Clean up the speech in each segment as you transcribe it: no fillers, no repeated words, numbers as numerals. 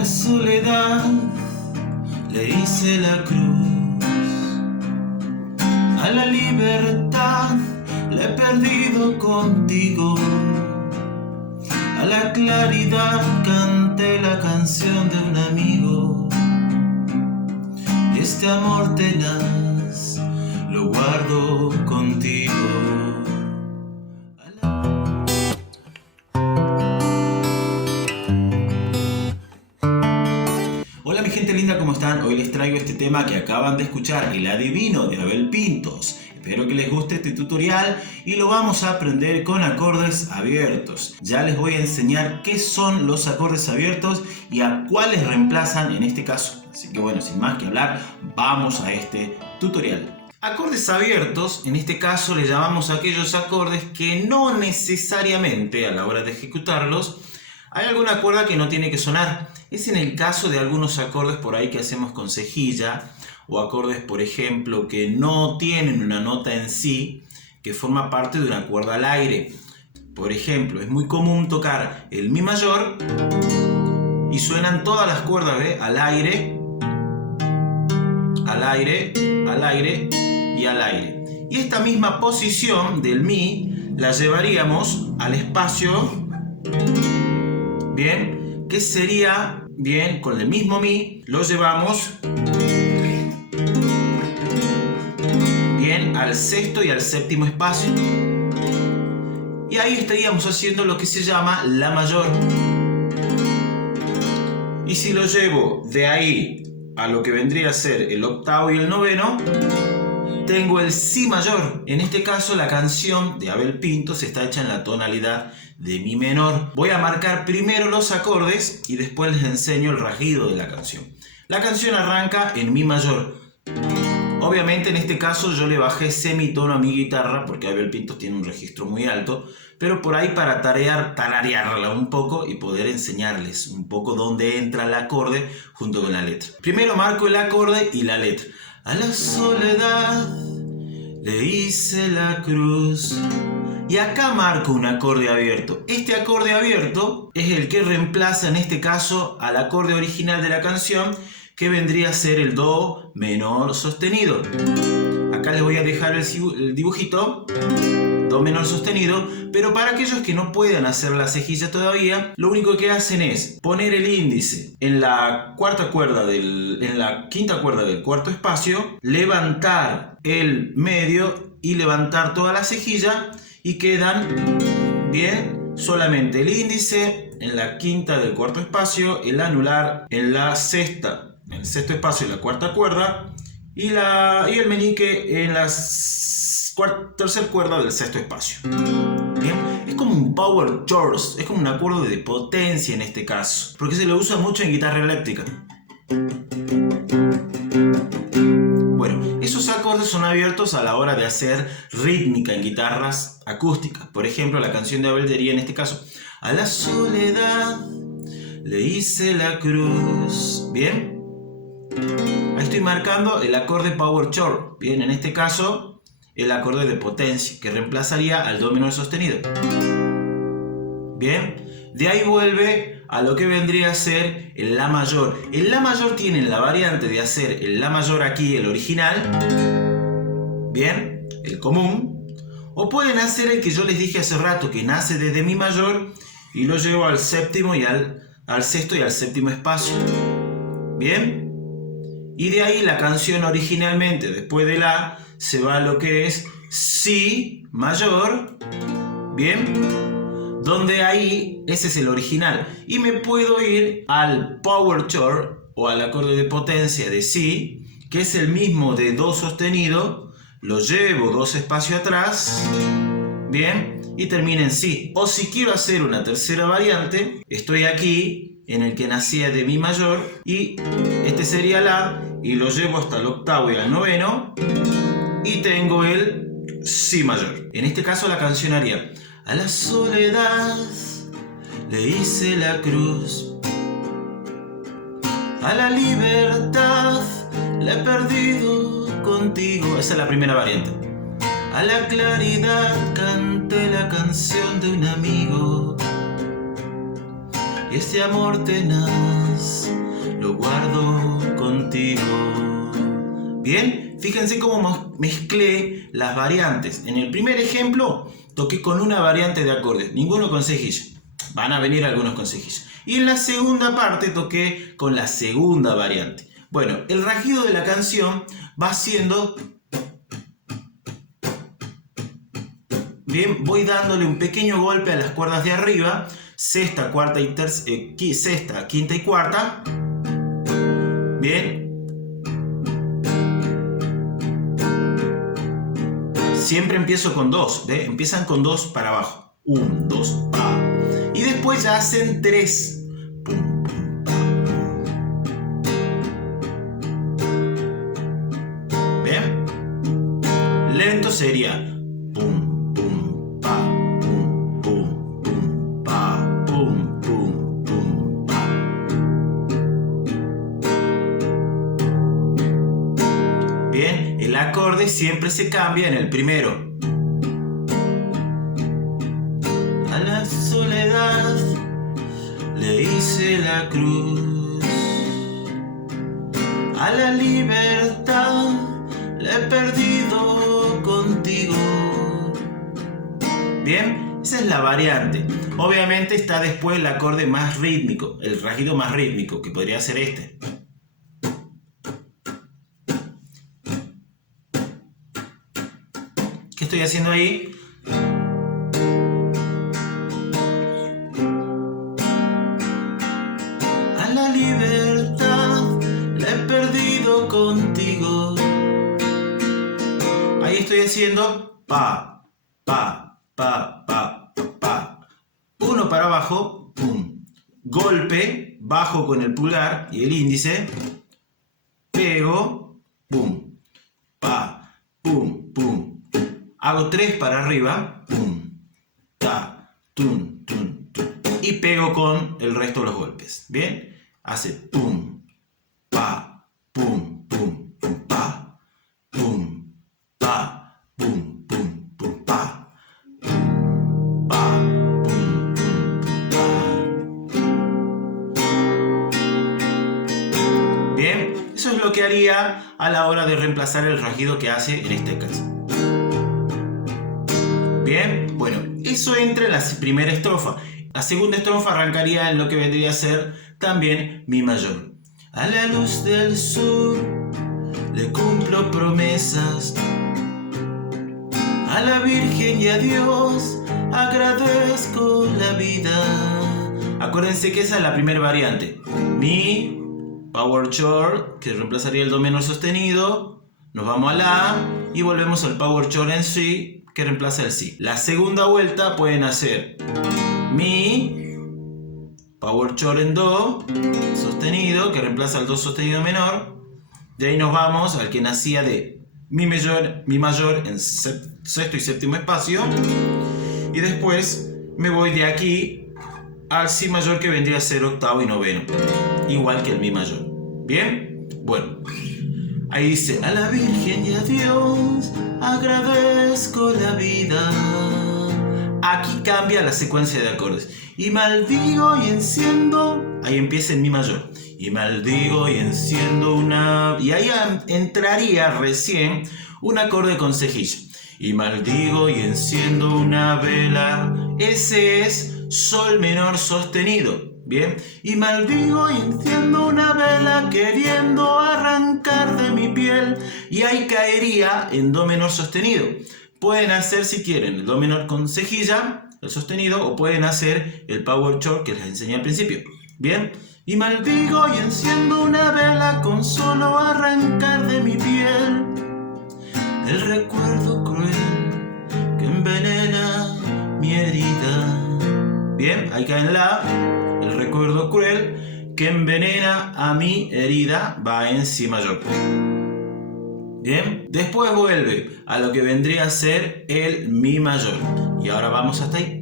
la soledad le hice la cruz, a la libertad la he perdido contigo, a la claridad canté la canción de un amigo, y este amor tenaz lo guardo contigo. Hola mi gente linda, ¿cómo están? Hoy les traigo este tema que acaban de escuchar, El Adivino de Abel Pintos. Espero que les guste este tutorial y lo vamos a aprender con acordes abiertos. Ya les voy a enseñar qué son los acordes abiertos y a cuáles reemplazan en este caso. Así que bueno, sin más que hablar, vamos a este tutorial. Acordes abiertos, en este caso le llamamos a aquellos acordes que no necesariamente a la hora de ejecutarlos hay alguna cuerda que no tiene que sonar. Es en el caso de algunos acordes por ahí que hacemos con cejilla, o acordes, por ejemplo, que no tienen una nota en sí, que forma parte de una cuerda al aire. Por ejemplo, es muy común tocar el Mi mayor y suenan todas las cuerdas, ¿ve? Al aire, al aire, al aire y al aire. Y esta misma posición del Mi la llevaríamos al espacio, bien, que sería, bien, con el mismo Mi lo llevamos bien al sexto y al séptimo espacio, y ahí estaríamos haciendo lo que se llama La mayor. Y si lo llevo de ahí a lo que vendría a ser el octavo y el noveno, tengo el Si mayor. En este caso la canción de Abel Pintos está hecha en la tonalidad de Mi menor. Voy a marcar primero los acordes y después les enseño el rasguido de la canción. La canción arranca en Mi mayor. Obviamente en este caso yo le bajé semitono a mi guitarra porque Abel Pintos tiene un registro muy alto, pero por ahí para tararearla un poco y poder enseñarles un poco dónde entra el acorde junto con la letra. Primero marco el acorde y la letra. A la soledad le hice la cruz. Y acá marco un acorde abierto. Este acorde abierto es el que reemplaza en este caso al acorde original de la canción, que vendría a ser el Do menor sostenido. Acá les voy a dejar el dibujito, Do menor sostenido, pero para aquellos que no puedan hacer la cejilla todavía, lo único que hacen es poner el índice en la quinta cuerda del cuarto espacio, levantar el medio y levantar toda la cejilla, y quedan bien solamente el índice en la quinta del cuarto espacio, el anular en la sexta, en el sexto espacio y la cuarta cuerda, y el meñique en la tercera cuerda del sexto espacio. Bien, es como un power chord, es como un acorde de potencia en este caso, porque se lo usa mucho en guitarra eléctrica. Bueno, esos acordes son abiertos a la hora de hacer rítmica en guitarras acústicas. Por ejemplo, la canción de Abel diría en este caso: a la soledad le hice la cruz. Bien, ahí estoy marcando el acorde power chord. Bien, en este caso el acorde de potencia, que reemplazaría al Do menor sostenido. Bien, de ahí vuelve a lo que vendría a ser el La mayor. El La mayor tiene la variante de hacer el La mayor aquí, el original, bien, el común, o pueden hacer el que yo les dije hace rato, que nace desde Mi mayor y lo llevo al séptimo y al sexto y al séptimo espacio. Bien, y de ahí la canción originalmente, después de La, se va a lo que es Si mayor, bien, donde ahí ese es el original, y me puedo ir al power chord o al acorde de potencia de Si, que es el mismo de Do sostenido, lo llevo dos espacios atrás, bien, y termina en Si. O si quiero hacer una tercera variante, estoy aquí en el que nacía de Mi mayor y este sería La, y lo llevo hasta el octavo y al noveno y tengo el Si mayor. En este caso la canción haría: a la soledad le hice la cruz, a la libertad la he perdido contigo. Esa es la primera variante. A la claridad canté la canción de un amigo, y este amor tenaz lo guardo contigo. Bien, fíjense cómo mezclé las variantes. En el primer ejemplo toqué con una variante de acordes, ninguno con cejilla. Van a venir algunos con cejilla. Y en la segunda parte toqué con la segunda variante. Bueno, el rasguido de la canción va siendo... Bien, voy dándole un pequeño golpe a las cuerdas de arriba, sexta, cuarta y sexta, quinta y cuarta. Bien. Siempre empiezo con dos, ¿ve? Empiezan con dos para abajo. 1, 2, pa. Y después ya hacen 3. Pum, pum, pa. ¿Bien? Lento sería pum, pum, pa, pum, pum, pum, pa, pum, pum, pum, pa. Bien, el acorde siempre se cambia en el primero. A la soledad le hice la cruz, a la libertad la he perdido contigo. Bien, esa es la variante. Obviamente está después el acorde más rítmico, el rasguido más rítmico, que podría ser este. ¿Qué estoy haciendo ahí? A la libertad la he perdido contigo. Ahí estoy haciendo pa, pa, pa, pa, pa. Uno para abajo, pum. Golpe, bajo con el pulgar y el índice. Pego, pum. Pa, pum, pum. Hago 3 para arriba, pum. Ta, tum, tum, tum. Y pego con el resto de los golpes. ¿Bien? Hace pum, pa, pum, pum, pum, pa, pum, pa, pum, pum, pum, pa, pum, pa, pum, pum, pa. Bien, eso es lo que haría a la hora de reemplazar el rasguido que hace en este caso. Bien, bueno, eso entra en la primera estrofa. La segunda estrofa arrancaría en lo que vendría a ser también mi mayor. A la luz del sur le cumplo promesas, a la Virgen y a Dios agradezco la vida. Acuérdense que esa es la primera variante. Mi, power chord, que reemplazaría el do menor sostenido. Nos vamos a la y volvemos al power chord en si, que reemplaza el si. La segunda vuelta pueden hacer mi, power chord en do sostenido, que reemplaza el do sostenido menor. De ahí nos vamos al que nacía de mi mayor en sexto y séptimo espacio. Y después me voy de aquí al si mayor, que vendría a ser octavo y noveno, igual que el mi mayor. ¿Bien? Bueno, ahí dice: a la Virgen y a Dios agradezco la vida. Aquí cambia la secuencia de acordes. Y maldigo y enciendo. Ahí empieza en mi mayor. Y maldigo y enciendo una... Y ahí entraría recién un acorde con cejilla. Y maldigo y enciendo una vela. Ese es sol menor sostenido. Bien. Y maldigo y enciendo una vela queriendo arrancar de mi piel. Y ahí caería en do menor sostenido. Pueden hacer, si quieren, el do menor con cejilla, el sostenido, o pueden hacer el power chord que les enseñé al principio. Bien. Y maldigo y enciendo una vela con solo arrancar de mi piel el recuerdo cruel que envenena mi herida. Bien, ahí cae en la. El recuerdo cruel que envenena a mi herida va en si mayor. Bien, después vuelve a lo que vendría a ser el mi mayor. Y ahora vamos hasta ahí.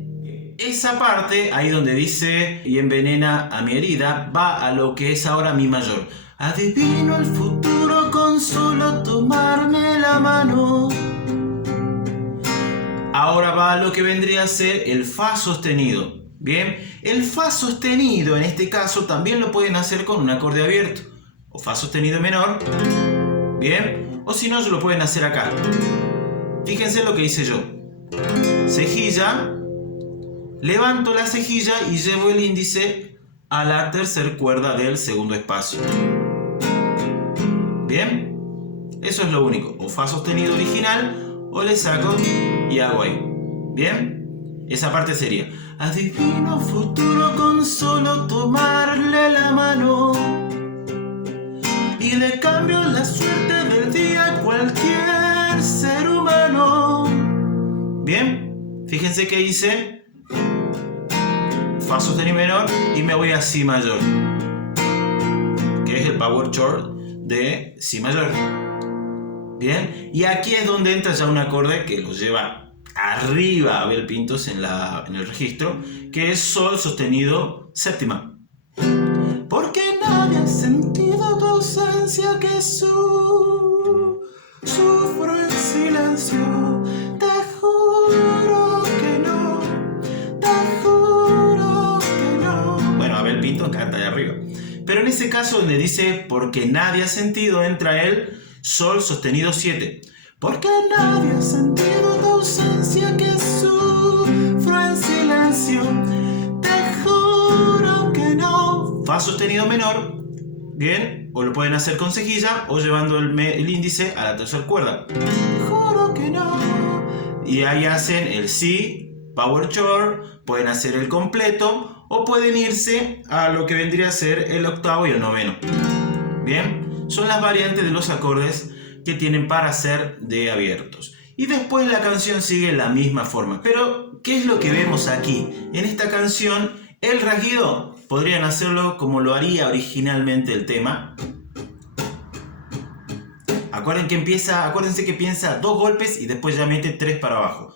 Esa parte, ahí donde dice y envenena a mi herida, va a lo que es ahora mi mayor. Adivino el futuro con solo tomarme la mano. Ahora va a lo que vendría a ser el fa sostenido. Bien, el fa sostenido en este caso también lo pueden hacer con un acorde abierto. O fa sostenido menor. Bien, o si no, lo pueden hacer acá. Fíjense lo que hice yo. Cejilla, levanto la cejilla y llevo el índice a la tercera cuerda del segundo espacio. Bien, eso es lo único. O fa sostenido original, o le saco y hago ahí. Bien, esa parte sería: adivino futuro con solo tomarle la mano, y le cambio la suerte del día a cualquier ser humano. Bien, fíjense que hice fa sostenido menor y me voy a si mayor, que es el power chord de si mayor. Bien, y aquí es donde entra ya un acorde que lo lleva arriba Abel Pintos en el registro, que es sol sostenido séptima. Porque nadie ha sentido tu ausencia, que sufro en silencio. Te juro que no, te juro que no. Bueno, Abel Pintos canta de arriba. Pero en ese caso donde dice porque nadie ha sentido, entra el sol sostenido 7. Porque nadie ha sentido tu ausencia, que sufro en silencio. Te juro que no. Fa sostenido menor. Bien, o lo pueden hacer con cejilla o llevando el índice a la tercera cuerda. Te juro que no. Y ahí hacen el si, power chord, pueden hacer el completo o pueden irse a lo que vendría a ser el octavo y el noveno. Bien, son las variantes de los acordes que tienen para hacer de abiertos. Y después la canción sigue la misma forma. Pero, ¿qué es lo que vemos aquí? En esta canción, el rasguido podrían hacerlo como lo haría originalmente el tema. Acuérdense que piensa 2 golpes y después ya mete 3 para abajo.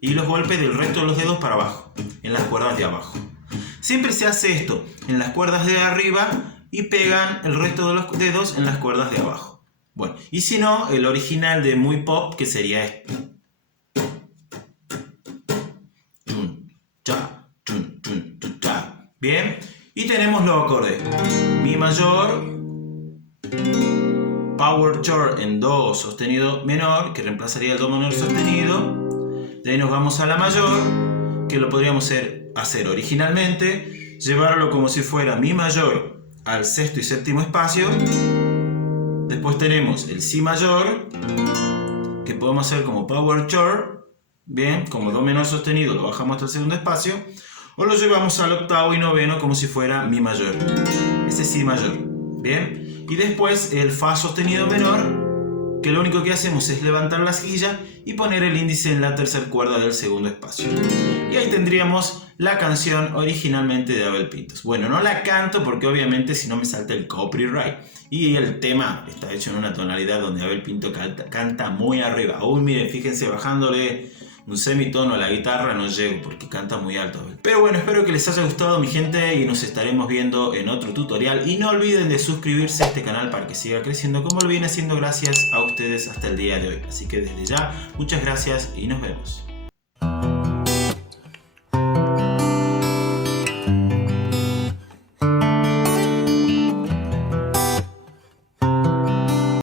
Y los golpes del resto de los dedos para abajo, en las cuerdas de abajo. Siempre se hace esto en las cuerdas de arriba y pegan el resto de los dedos en las cuerdas de abajo. Bueno, y si no, el original de muy pop, que sería este. Bien, y tenemos los acordes. Mi mayor, power chord en do sostenido menor, que reemplazaría el do menor sostenido. De ahí nos vamos a la mayor, que lo podríamos hacer originalmente, llevarlo como si fuera mi mayor al sexto y séptimo espacio. Después tenemos el si mayor, que podemos hacer como power chord, bien, como do menor sostenido lo bajamos hasta el segundo espacio, o lo llevamos al octavo y noveno como si fuera mi mayor. Ese es si mayor, bien, y después el fa sostenido menor, que lo único que hacemos es levantar la cejilla y poner el índice en la tercera cuerda del segundo espacio. Y ahí tendríamos la canción originalmente de Abel Pintos. Bueno, no la canto porque obviamente si no me salta el copyright. Y el tema está hecho en una tonalidad donde Abel Pinto canta muy arriba. Uy, miren, fíjense, bajándole un semitono a la guitarra no llego porque canta muy alto. Pero bueno, espero que les haya gustado, mi gente, y nos estaremos viendo en otro tutorial. Y no olviden de suscribirse a este canal para que siga creciendo como lo viene haciendo gracias a ustedes hasta el día de hoy. Así que desde ya, muchas gracias y nos vemos.